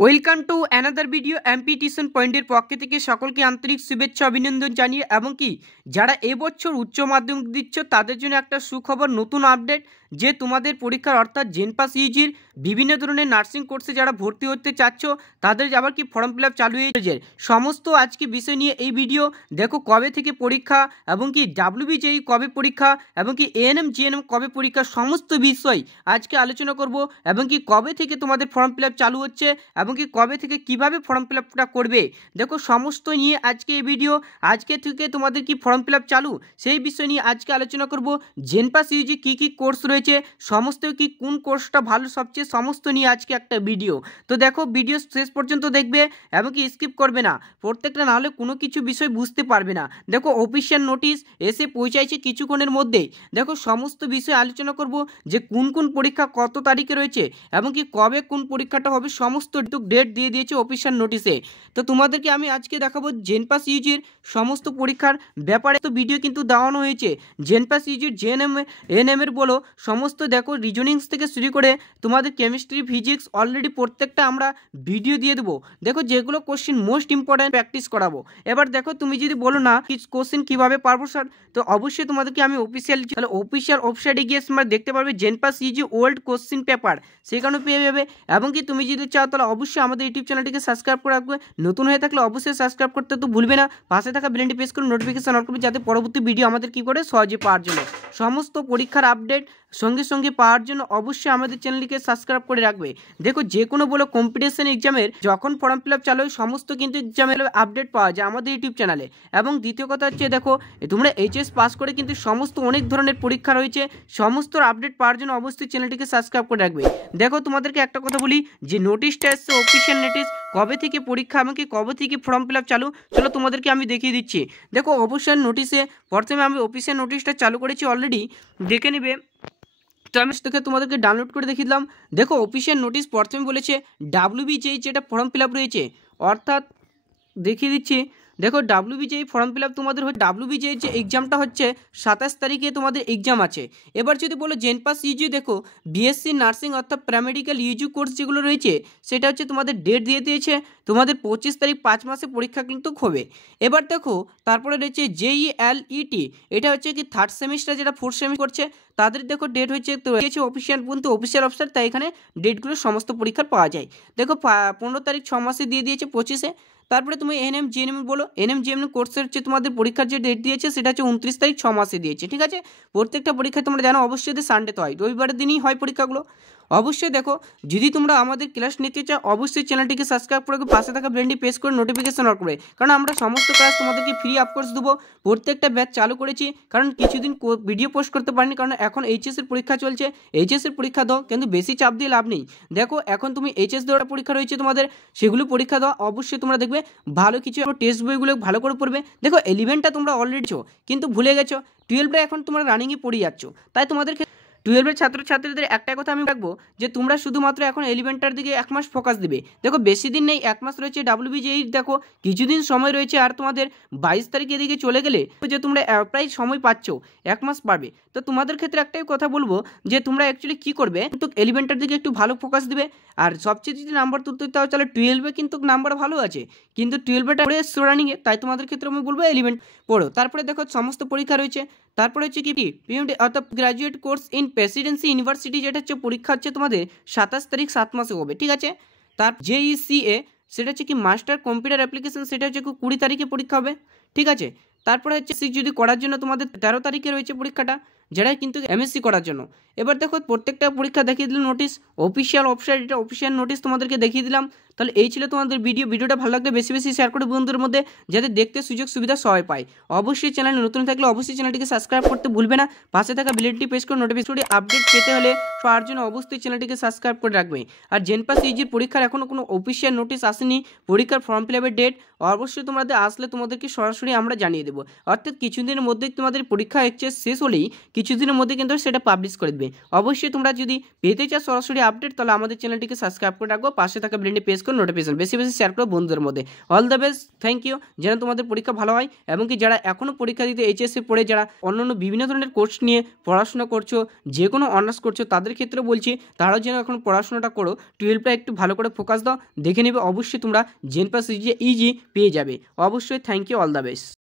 Welcome to another video MP tuition পয়েন্টের পক্ষ থেকে সকলকে আন্তরিক শুভেচ্ছা অভিনন্দন জানিয়ে এবং কি যারা এবছর উচ্চ মাধ্যমিক দিচ্ছ তাদের জন্য একটা সুখবর, নতুন আপডেট যে তোমাদের পরীক্ষার অর্থাৎ জেনপাস ইউজির বিভিন্ন ধরনের নার্সিং কোর্সে যারা ভর্তি হতে চাচ্ছ তাদের আবার কি ফর্ম ফিল আপ চালু হয়েছে। সমস্ত আজকে বিষয় নিয়ে এই ভিডিও। দেখো কবে থেকে পরীক্ষা এবং কি ডাব্লিউবিজেই কবে পরীক্ষা এবং কি এএনএম জিএনএম কবে পরীক্ষা, সমস্ত বিষয় আজকে আলোচনা করব এবং কি কবে থেকে তোমাদের ফর্ম ফিল আপ চালু হচ্ছে এবং কি কবে থেকে কিভাবে ফর্ম ফিল আপটা করবে। দেখো সমস্ত নিয়ে আজকে এই ভিডিও। আজকে থেকে তোমাদের কি ফর্ম ফিল আপ চালু সেই বিষয় নিয়ে আজকে আলোচনা করব। জেনপাস ইউজি কী কোর্স রয়েছে, সমস্ত কি কোন কোর্সটা ভালো সবচেয়ে, সমস্ত নিয়ে আজকে একটা ভিডিও। তো দেখো ভিডিও শেষ পর্যন্ত দেখবে এবং কি স্কিপ করবে না, প্রত্যেকটা নাহলে কোনো কিছু বিষয় বুঝতে পারবে না। দেখো অফিসিয়াল নোটিশ এসে পৌঁছাইছে কিছুক্ষণের মধ্যেই। দেখো সমস্ত বিষয় আলোচনা করব যে কোন কোন পরীক্ষা কত তারিখে রয়েছে এবং কি কবে কোন পরীক্ষাটা হবে, সমস্ত ডেট দিয়ে দিয়েছে অফিসিয়াল নোটিশে। তো তোমাদেরকে আমি আজকে দেখাবো জেনপাস ইউজির সমস্ত পরীক্ষার ব্যাপারে। তো ভিডিও কিন্তু দেওয়ানো হয়েছে জেনপাস ইউজির জেএনএম এএনএমের বলো সমস্ত। দেখো রিজনিংস থেকে শুরু করে তোমাদের কেমিস্ট্রি ফিজিক্স অলরেডি প্রত্যেকটা আমরা ভিডিও দিয়ে দেবো। দেখো যেগুলো কোশ্চেন মোস্ট ইম্পর্ট্যান্ট প্র্যাকটিস করাবো। এবার দেখো তুমি যদি বলো না কোশ্চেন কীভাবে পারবো স্যার, তো অবশ্যই তোমাদেরকে আমি অফিসিয়াল ওয়েবসাইটে গিয়ে তোমরা দেখতে পারবে জেনপাস ইউজি ওল্ড কোশ্চেন পেপার, সেখানেও পেয়ে যাবে। এবং কি তুমি যদি চাও তাহলে অবশ্যই আমাদের ইউটিউব চ্যানেলটিকে সাবস্ক্রাইব করে রাখবে। নতুন হয়ে থাকলে অবশ্যই সাবস্ক্রাইব করতে তো ভুলবে না। পাশে থাকা বেলটি প্রেস করে নোটিফিকেশন অন করবে যাতে পরবর্তী ভিডিও আমাদের কি করে সহজে পাওয়ার জন্য, সমস্ত পরীক্ষার আপডেট সঙ্গে সঙ্গে পাওয়ার জন্য অবশ্যই আমাদের চ্যানেলটিকে সাবস্ক্রাইব করে রাখবে। দেখো যে কোনো বলো কম্পিটিশন এক্সামের যখন ফর্ম ফিল আপ চালু হয় সমস্ত কিন্তু এক্সামের আপডেট পাওয়া যায় আমাদের ইউটিউব চ্যানেলে। এবং দ্বিতীয় কথা হচ্ছে দেখো তোমরা এইচএস পাস করে কিন্তু সমস্ত অনেক ধরনের পরীক্ষা রয়েছে, সমস্ত আপডেট পাওয়ার জন্য অবশ্যই চ্যানেলটিকে সাবস্ক্রাইব করে রাখবে। দেখো তোমাদেরকে একটা কথা বলি যে নোটিশটা এসছে অফিসিয়াল নোটিশ, কবে থেকে পরীক্ষা এবং কি কবে থেকে ফর্ম ফিল আপ চালু, চলো তোমাদেরকে আমি দেখিয়ে দিচ্ছি। দেখো অফিসিয়াল নোটিশে প্রথমে আমি অফিসিয়াল নোটিশটা চালু করেছি অলরেডি, দেখে নিবে। তো আমি থেকে তোমাদেরকে ডাউনলোড করে দেখিয়ে দিলাম। দেখো অফিসিয়াল নোটিশ প্রথমে বলেছে ডাব্লিউবিজেই যেটা ফর্ম ফিল আপ রয়েছে, অর্থাৎ দেখিয়ে দিচ্ছি। দেখো ডাব্লিউবিজেই ফর্ম ফিল আপ তোমাদের ডাব্লিউবিজেই যে এক্সামটা হচ্ছে 27 তারিখে তোমাদের এক্সাম আছে। এবার যদি বলো জেনপাস ইউজি, দেখো বিএসসি নার্সিং অর্থাৎ প্যারামেডিক্যাল ইউজি কোর্স যেগুলো রয়েছে সেটা হচ্ছে তোমাদের ডেট দিয়ে দিয়েছে তোমাদের 25 তারিখ 5 মাসে পরীক্ষা কিন্তু হবে। এবার দেখো তারপরে রয়েছে JELET, এটা হচ্ছে কি থার্ড সেমিস্টার যেটা ফোর্থ সেমিস্টার করছে তাদের দেখো ডেট হচ্ছে অফিসিয়াল পর্যন্ত অফিসিয়াল অফিসার, তাই এখানে ডেটগুলো সমস্ত পরীক্ষার পাওয়া যায়। দেখো 15 তারিখ 6 মাসে দিয়ে দিয়েছে 25-এ। তারপরে তুমি এএনএম জিএনএম বলো, এএনএম জিএনএম কোর্সের হচ্ছে তোমাদের পরীক্ষার যে ডেট দিয়েছে সেটা হচ্ছে 29 তারিখ 6 মাসে দিয়েছে। ঠিক আছে, প্রত্যেকটা পরীক্ষা তোমরা জানো অবশ্যই সানডেতে হয়, রবিবারের দিনই হয় পরীক্ষাগুলো। অবশ্যই দেখো যদি তোমরা আমাদের ক্লাস নিতে চাও অবশ্যই চ্যানেলটিকে সাবস্ক্রাইব করে পাশে থাকা বেলটি প্রেস করে নোটিফিকেশন অন করবে, কারণ আমরা সমস্ত ক্লাস তোমাদেরকে ফ্রি অফকোর্স দেবো। প্রত্যেকটা ব্যাচ চালু করেছি, কারণ কিছুদিন ভিডিও পোস্ট করতে পারিনি কারণ এখন এইচএসের পরীক্ষা চলছে। এইচএসের পরীক্ষা দাও কিন্তু বেশি চাপ দিয়ে লাভ নেই। দেখো এখন তুমি এইচএস দেওয়ার পরীক্ষা রয়েছে তোমাদের, সেগুলো পরীক্ষা দাও অবশ্যই তোমরা দেখবে ভালো কিছু টেস্ট বইগুলো ভালো করে পড়বে। দেখো 11টা তোমরা অলরেডি কিন্তু ভুলে গেছো, 12টা এখন তোমরা রানিংয়ে পড়ে যাচ্ছ, তাই তোমাদের 12-এর ছাত্রছাত্রীদের একটাই কথা আমি রাখবো যে তোমরা শুধুমাত্র এখন 11টার দিকে 1 মাস ফোকাস দিবে। দেখো বেশি দিন নেই, 1 মাস রয়েছে ডাব্লিউবিজেই, দেখো কিছুদিন সময় রয়েছে। আর তোমাদের 22 তারিখ এদিকে চলে গেলে যে তোমরা প্রায় সময় পাচ্ছ, 1 মাস পারবে। তো তোমাদের ক্ষেত্রে একটাই কথা বলবো যে তোমরা অ্যাকচুয়ালি কী করবে, কিন্তু 11টার দিকে একটু ভালো ফোকাস দিবে। আর সবচেয়ে যদি নাম্বার তুলতে চাও তাহলে 12-এ কিন্তু নাম্বার ভালো আছে, কিন্তু 12-এটা পড়ে এসছো রানিংয়ে, তাই তোমাদের ক্ষেত্রে আমি বলবো 11 পড়ো। তারপরে দেখো সমস্ত পরীক্ষা রয়েছে। তারপরে হচ্ছে কি পিএমডি অর্থাৎ graduate course in Presidency university, যেটা হচ্ছে পরীক্ষা হচ্ছে তোমাদের 27 তারিখ 7 মাসে হবে। ঠিক আছে, তার JECA সেটা হচ্ছে কি মাস্টার কম্পিউটার অ্যাপ্লিকেশন, সেটা হচ্ছে 20 তারিখে পরীক্ষা হবে। ঠিক আছে, তারপরে হচ্ছে যদি করার জন্য তোমাদের 13 তারিখে রয়েছে পরীক্ষাটা, যেটা কিন্তু MSc করার জন্য। এবার দেখো প্রত্যেকটা পরীক্ষা দেখিয়ে দিলাম নোটিশ, অফিসিয়াল ওয়েবসাইট, এটা অফিসিয়াল নোটিশ তোমাদেরকে দেখিয়ে দিলাম। তাহলে এই ছিল তোমাদের ভিডিওটা ভালো লাগলে বেশি বেশি শেয়ার করে বন্ধুদের মধ্যে, যাতে দেখতে সুযোগ সুবিধা সবাই পায়। অবশ্যই চ্যানেল নতুন থাকলে অবশ্যই চ্যানেলটিকে সাবস্ক্রাইব করতে ভুলবে না, পাশে থাকা বেলটি প্রেস করে নোটিফিকেশন আপডেট পেতে হলে পাওয়ার জন্য অবশ্যই চ্যানেলটিকে সাবস্ক্রাইব করে রাখবে। আর জেনপাস ইউজির পরীক্ষার এখনও কোনো অফিসিয়াল নোটিশ আসেনি, পরীক্ষার ফর্ম ফিল আপের ডেট অবশ্যই তোমাদের আসলে তোমাদেরকে সরাসরি আমরা জানিয়ে দেবো। অর্থাৎ কিছুদিনের মধ্যে তোমাদের পরীক্ষা শেষ হলেই কিছুদিনের মধ্যে কিন্তু সেটা পাবলিশ করে দেবে। যাবে। অবশ্যই তোমরা যদি পেতে চাও সরাসরি আপডেট, তাহলে আমাদের চ্যানেলটিকে সাবস্ক্রাইব করে রাখবো, পাশে থাকা বেলটি প্রেস করে নোটিফিকেশন বেশি বেশি শেয়ার করো বন্ধুদের মধ্যে। All the best, thank you. যেন তোমাদের পরীক্ষা ভালো হয়, এবং কি যারা এখনও পরীক্ষা দিতে এইচএসসি পড়ে যারা অন্যান্য বিভিন্ন ধরনের কোর্স নিয়ে পড়াশোনা করছো, যে কোনো অনার্স করছো, তাদের ক্ষেত্রে বলছি তারাও যেন এখন পড়াশোনাটা করো, 12টা একটু ভালো করে ফোকাস দাও, দেখে নেবে অবশ্যই তোমরা জেন পাস ইজি পেয়ে যাবে। অবশ্যই thank you, all the best.